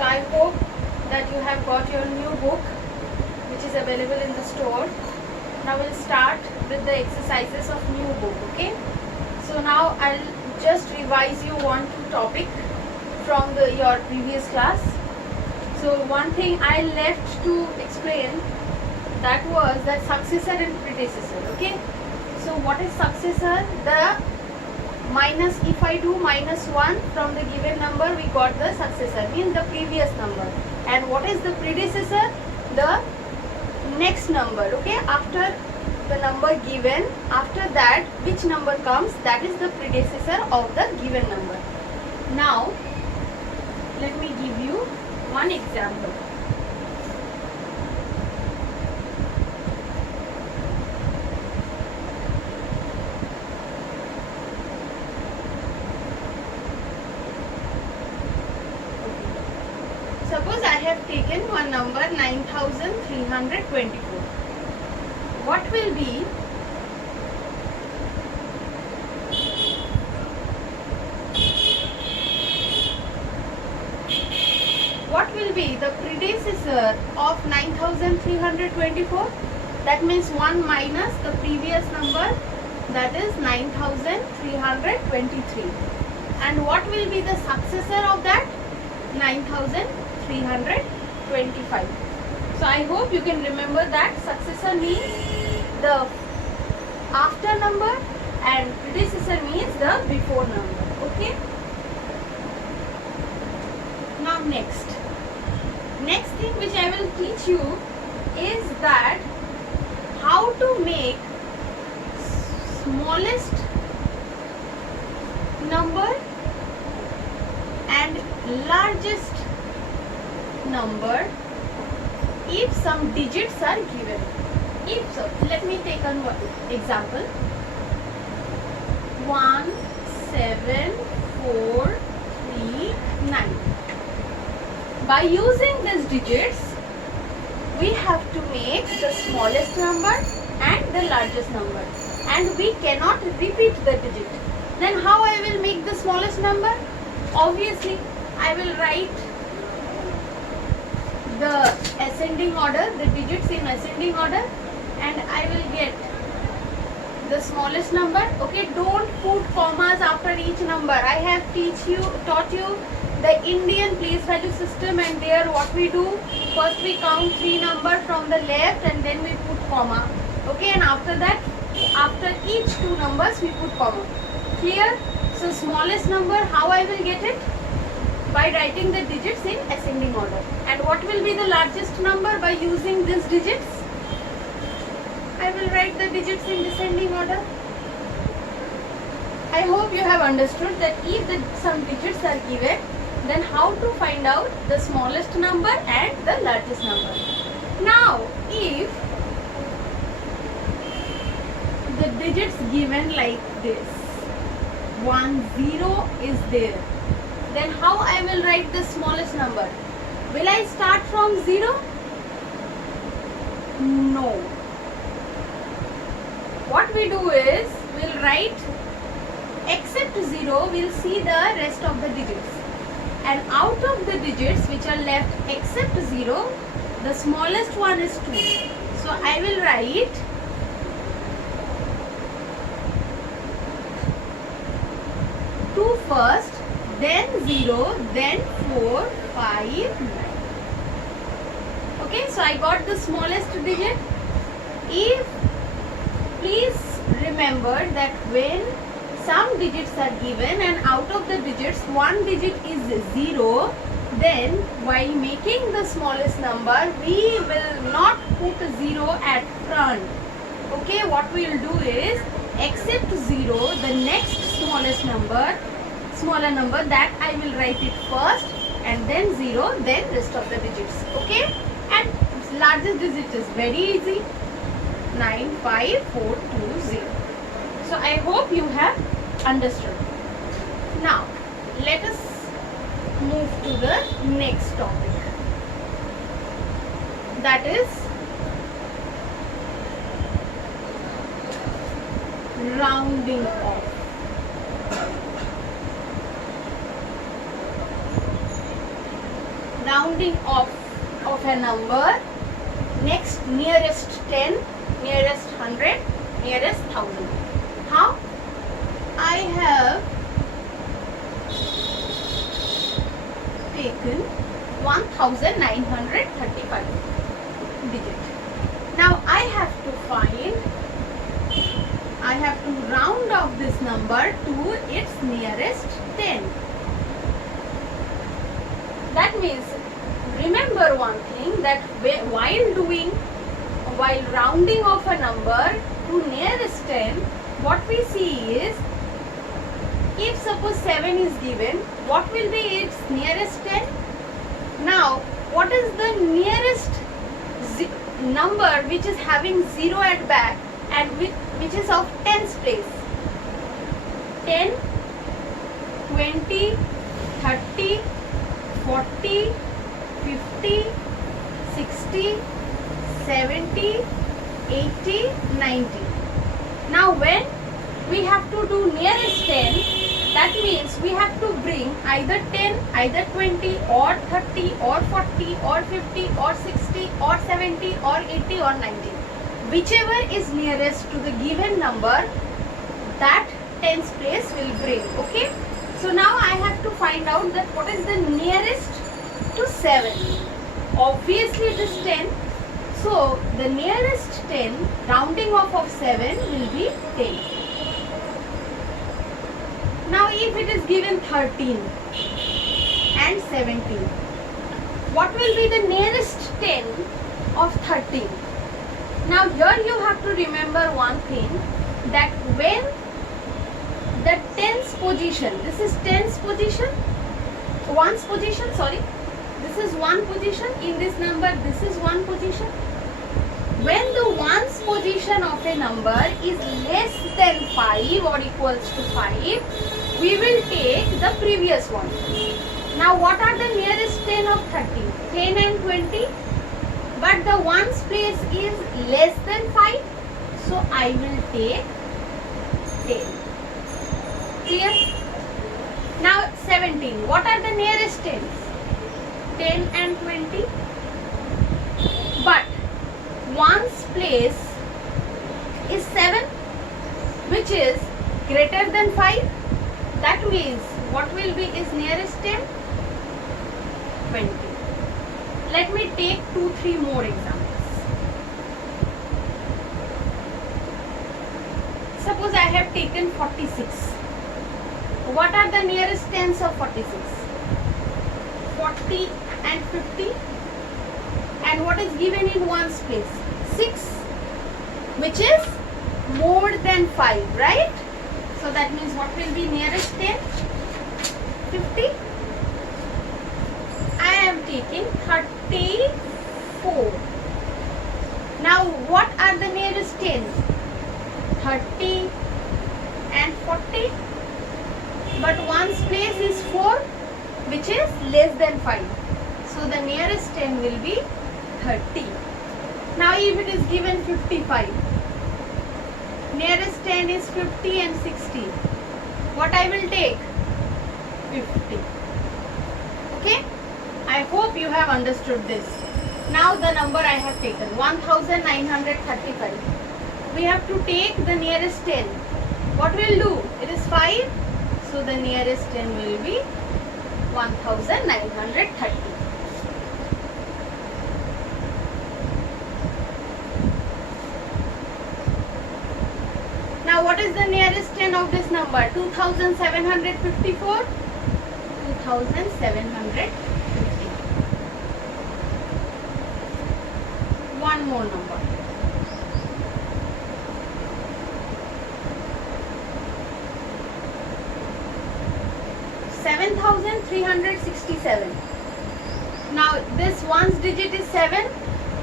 So I hope that you have got your new book, which is available in the store. Now we'll start with the exercises of new book. Okay, so now I'll just revise you one two topic from your previous class. So one thing I left to explain, that was that successor and predecessor. Okay, so what is successor? The minus, if I do minus 1 from the given number, we got the successor, means the previous number. And what is the predecessor? The next number. Okay, after the number given, after that which number comes, that is the predecessor of the given number. Now let me give you one example. Suppose I have taken one number 9324. What will be the predecessor of 9324? That means 1 minus the previous number, that is 9323. And what will be the successor of that? 9325. So I hope you can remember that successor means the after number and predecessor means the before number. Okay. Now next thing which I will teach you is that how to make smallest number and largest number if some digits are given. If so, let me take an example. 1 7 4 3 9. By using these digits, we have to make the smallest number and the largest number, and we cannot repeat the digit. Then how I will make the smallest number? Obviously, I will write the ascending order, the digits in ascending order, and I will get the smallest number. Okay, don't put commas after each number. I have taught you the Indian place value system, and there what we do, first we count 3 numbers from the left and then we put comma. Okay, and after that, after each 2 numbers we put comma. Clear? So smallest number, how I will get it? By writing the digits in ascending order. And what will be the largest number by using these digits? I will write the digits in descending order. I hope you have understood that if some digits are given, then how to find out the smallest number and the largest number. Now, if the digits given like this, 1 0 is there, then how I will write the smallest number? Will I start from 0? No. What we do is, we'll write except 0, we'll see the rest of the digits. And out of the digits which are left except 0, the smallest one is 2. So I will write 2 first, then 0, then 4, 5, 9. Okay, so I got the smallest digit. Please remember that when some digits are given and out of the digits one digit is 0, then while making the smallest number, we will not put 0 at front. Okay, what we will do is, except 0, the next smaller number, that I will write it first, and then 0, then rest of the digits. Okay, and largest digit is very easy, 9 5 4 2 0. So I hope you have understood. Now let us move to the next topic, that is rounding off. rounding off of a number, next nearest 10, nearest 100, nearest 1000. How? I have taken 1935 digit. Now I have to round off this number to its nearest 10. That means, remember one thing, that while rounding off a number to nearest 10, what we see is, if suppose 7 is given, what will be its nearest 10? Now, what is the nearest number which is having 0 at back and which is of tens place? 10, 20, 30, 40, 50, 60, 70, 80, 90. Now when we have to do nearest 10, that means we have to bring either 10, either 20 or 30 or 40 or 50 or 60 or 70 or 80 or 90. Whichever is nearest to the given number, that tens place will bring. Okay. So now I have to find out that what is the nearest to 7. Obviously it is 10. So the nearest 10, rounding off of 7 will be 10. Now if it is given 13 and 17, what will be the nearest 10 of 13? Now here you have to remember one thing, that when the tens position, this is tens position, ones position, sorry, this is one position, in this number this is one position. When the ones position of a number is less than 5 or equals to 5, we will take the previous one. Now what are the nearest 10 of 13? 10 and 20. But the ones place is less than 5. So I will take 10. Clear? Now 17. What are the nearest 10s? 10 and 20. But ones place is 7, which is greater than 5. That means what will be is nearest 10? 20. Let me take 2-3 more examples. Suppose I have taken 46. What are the nearest tens of 46? 40 and 50. And what is given in ones place? 6, which is more than 5, right? So that means what will be nearest 10? 50. I am taking 34. Now what are the nearest 10s? 30 and 40. But ones place is 4, which is less than 5. So the nearest 10 will be 30. Now if it is given 55, nearest 10 is 50 and 60. What I will take? 50. Okay? I hope you have understood this. Now the number I have taken, 1935. We have to take the nearest 10. What will do? It is 5. So the nearest 10 will be 1930. Now what is the nearest 10 of this number? 2754? 2750. One more number. 7367. Now this ones digit is 7,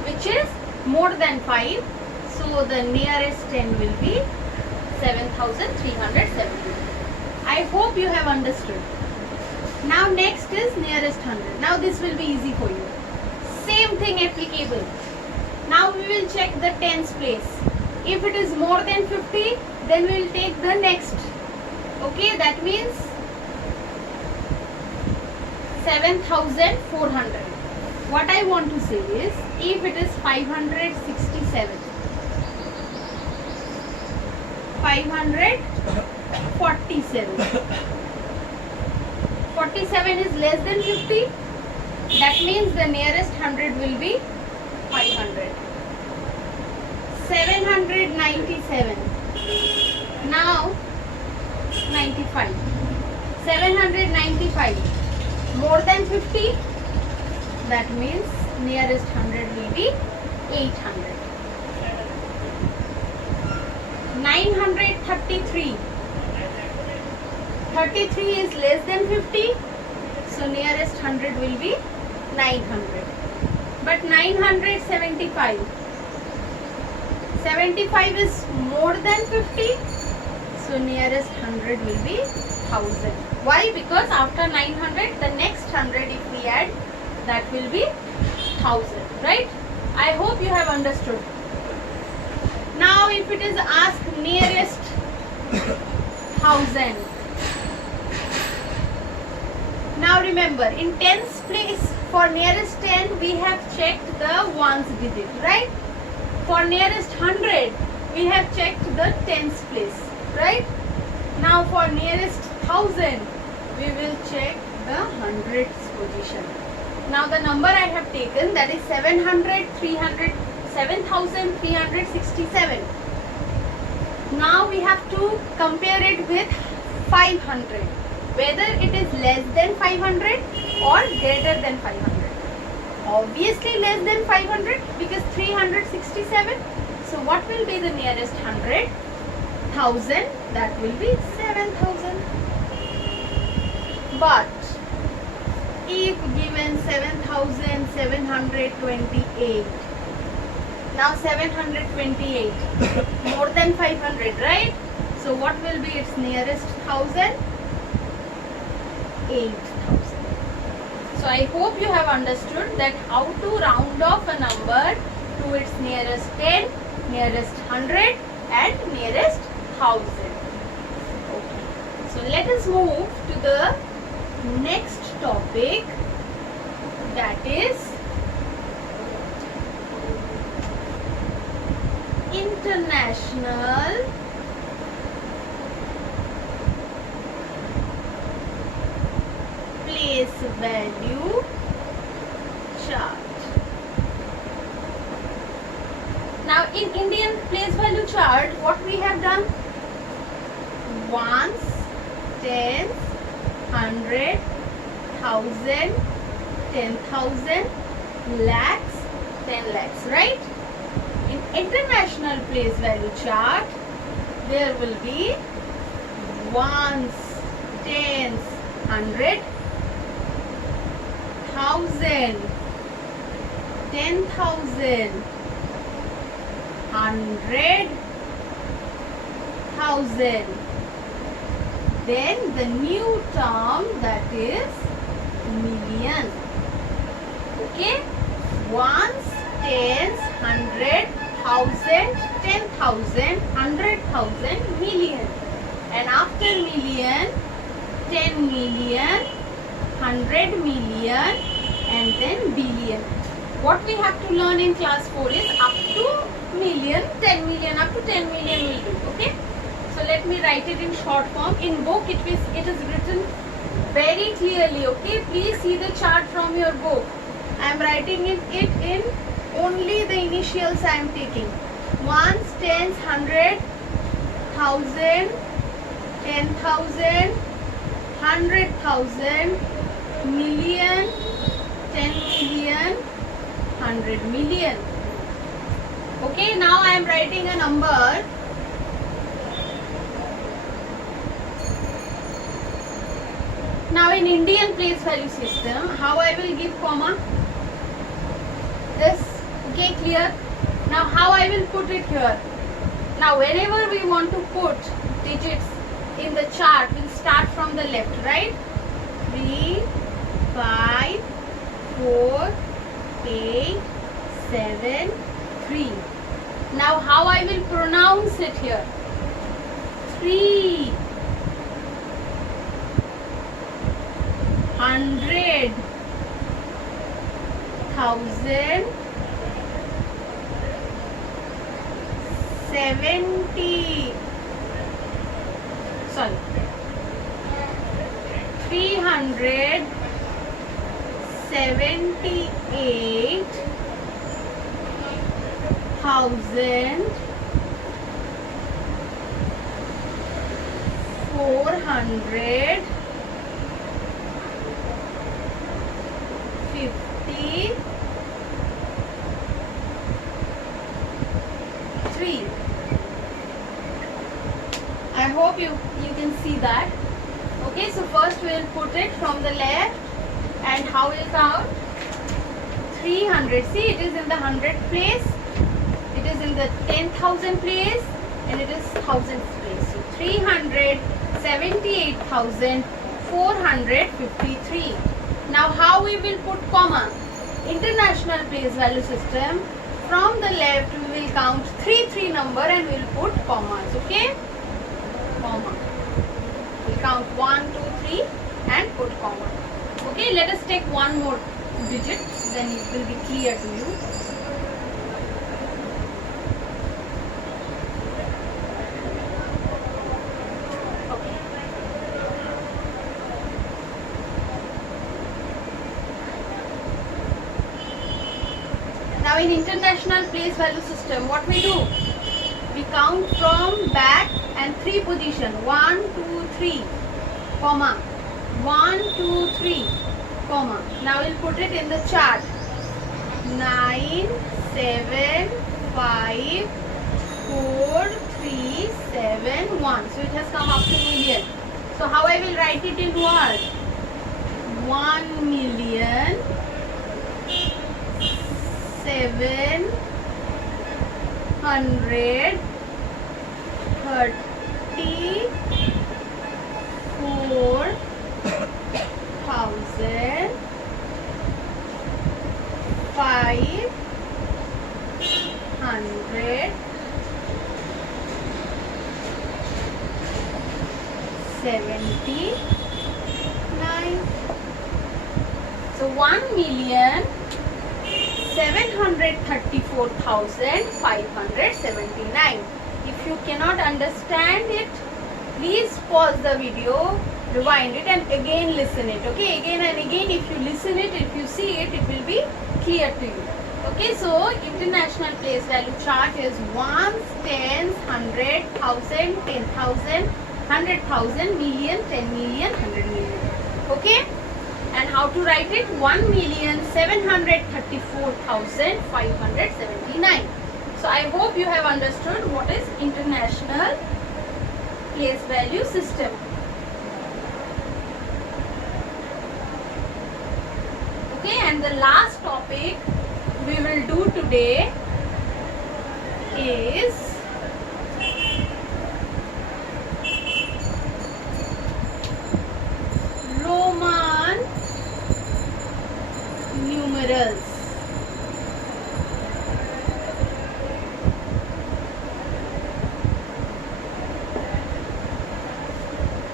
which is more than 5. So the nearest 10 will be 7370. I hope you have understood. Now next is nearest 100. Now this will be easy for you. Same thing applicable. Now we will check the tens place. If it is more than 50, then we will take the next. Okay, that means 7400. what I want to say is, if it is 567, 547, 47 is less than 50, that means the nearest 100 will be 500. 797, now 95, 795, more than 50, that means nearest 100 will be 800. 933, 33 is less than 50, so nearest 100 will be 900. But 975, 75 is more than 50, so nearest 100 will be 1000. Why? Because after 900, the next 100 if we add, that will be 1000, right? I hope you have understood. Now if it is asked nearest 1000. Now remember, in tens place, for nearest 10 we have checked the ones digit, right? For nearest 100 we have checked the tens place, right? Now for nearest 1000 we will check the hundreds position. Now the number I have taken, that is 7,367. Now we have to compare it with 500, whether it is less than 500 or greater than 500. Obviously less than 500 because 367. So what will be the nearest 100? 1000, that will be 7000. But if given 7728, now 728 more than 500, right? So what will be its nearest 1000? 8000. So I hope you have understood that how to round off a number to its nearest 10, nearest 100 and nearest 1000. Okay. So let us move to the next topic, that is international place value chart. Now in Indian place value chart, what we have done? Ones, tens, 100, 1000, 10,000, lakhs, 10 lakhs, right? In international place value chart, there will be ones, tens, 100, 1000, 10,000, 100, 1000. Then the new term, that is million. Okay, ones, tens, 100, 1000, 10,000, 100,000, million. And after million, 10 million, 100 million, and then billion. What we have to learn in class 4 is up to million, 10 million, up to 10 million will do. Okay. So let me write it in short form. In book it is written very clearly. Okay. Please see the chart from your book. I am writing it in only the initials I am taking. Ones, tens, 100, 1000, 10,000, 100,000, million, 10 million, 100 million. Okay, now I am writing a number. Now in Indian place value system, how I will give comma? This, okay, clear? Now how I will put it here? Now whenever we want to put digits in the chart, we'll start from the left, right? 3, 5, 4, 8, 7, 3. Now how I will pronounce it here? 3, 100, 1000, 370, sorry, 3. I hope you can see that. Okay, so first we will put it from the left, and how we'll count? 300. See, it is in the 100 place, it is in the 10,000 place, and it is 1000 place. So 378,453. Now how we will put comma? International place value system. From the left we will count 3 number and we will put commas. Okay, comma. We'll count 1, 2, 3 and put comma. Okay, let us take one more digit, then it will be clear to you. Okay. Now in international place value system, what we do? We count from back and 3 position. 1, 2, 3, comma. 1, 2, 3, comma. Now we'll put it in the chart. 9, 7, 5, 4, 3, 7, 1. So it has come up to million. So how I will write it in words? 734,579. So 1,734,579. If you cannot understand it, please pause the video, rewind it and again listen it. Okay, again and again. If you listen it, if you see it, it will be clear to you. Okay, so international place value chart is ones, tens, 100, 1000, 10,000, 100,000, million, 10 million, 100 million. Okay, and how to write it? 1,734,579. So I hope you have understood what is international place value system. Okay, and the last topic we will do today is Roman numerals.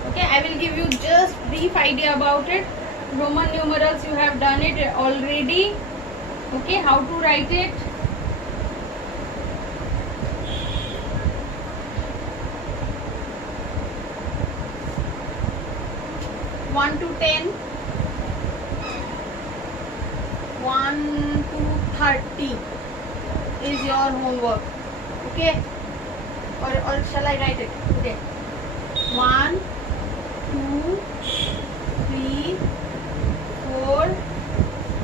Okay, I will give you just brief idea about it. Roman numerals, you have done it already. Okay, how to write it? One to 10, 1 to 30 is your homework. Okay, or shall I write it? Okay, 1, 2, 3, 4,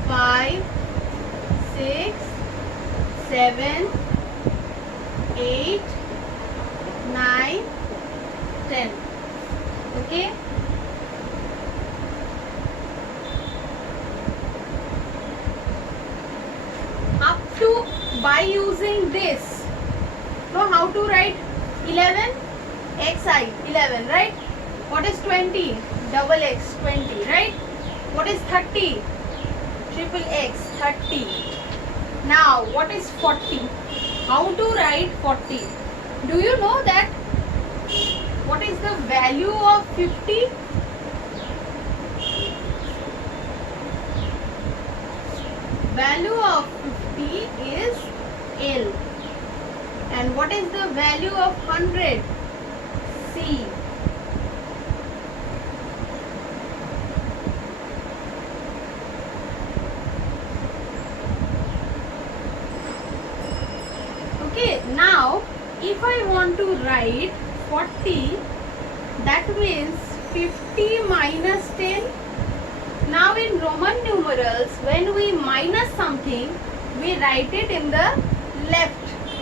5, 6, 7, 8, 9, 10. Okay, up to by using this. Know how to write 11 xi 11, right? What is 20? Double x 20, right? What is 30? Triple x 30. Now what is 40? How to write 40? Do you know that what is the value of 50? Value of is L. And what is the value of 100? C. Okay, now if I want to write 40, that means 50 minus 10. Now in Roman numerals, when we minus something, we write it in the left.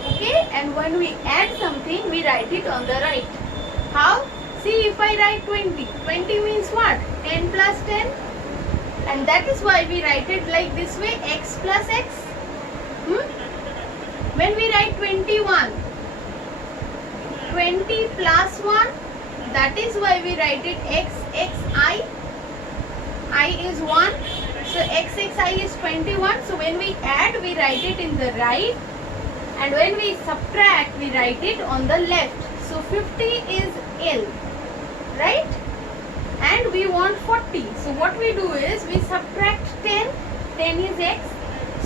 Okay, and when we add something, we write it on the right. How? See, if I write 20, 20 means what? 10 plus 10. And that is why we write it like this way, x plus x. When we write 21, 20 plus 1, that is why we write it x, x, I is 1. So x, x, I is 21. So when we add, we write it in the right. And when we subtract, we write it on the left. So 50 is L, right? And we want 40. So what we do is we subtract 10. 10 is x.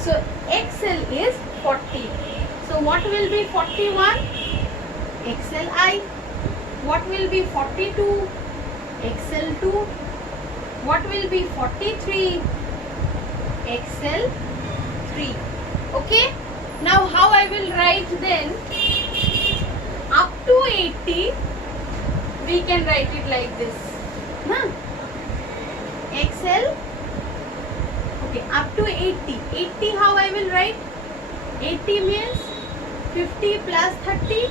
So XL is 40. So what will be 41? XLI. What will be 42? XL2. What will be 43? XL3. Okay? Now how I will write then? Up to 80, we can write it like this. XL. Okay, up to 80. 80 how I will write? 80 means 50 plus 30.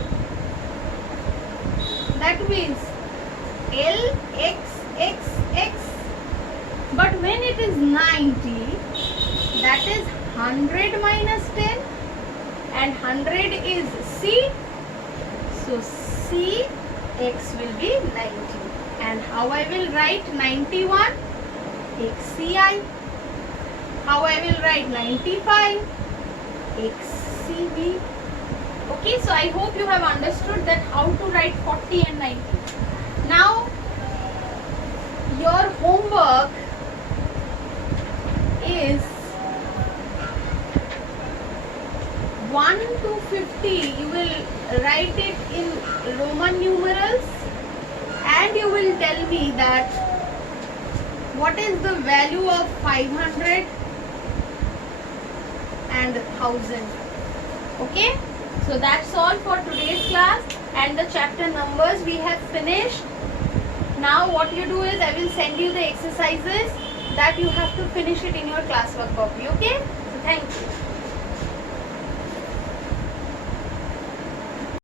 That means L, X, X, X. But when it is 90, that is 100 minus 10. And 100 is C. So C, X will be 90. And how I will write 91? XCI. How I will write 95? XCB. Okay, so I hope you have understood that how to write 40 and 90. Now, your homework is 1 to 50. You will write it in Roman numerals and you will tell me that what is the value of 500 and 1000. Okay, so that's all for today's class, and the chapter numbers we have finished. Now what you do is I will send you the exercises that you have to finish it in your classwork copy. Okay, so thank you.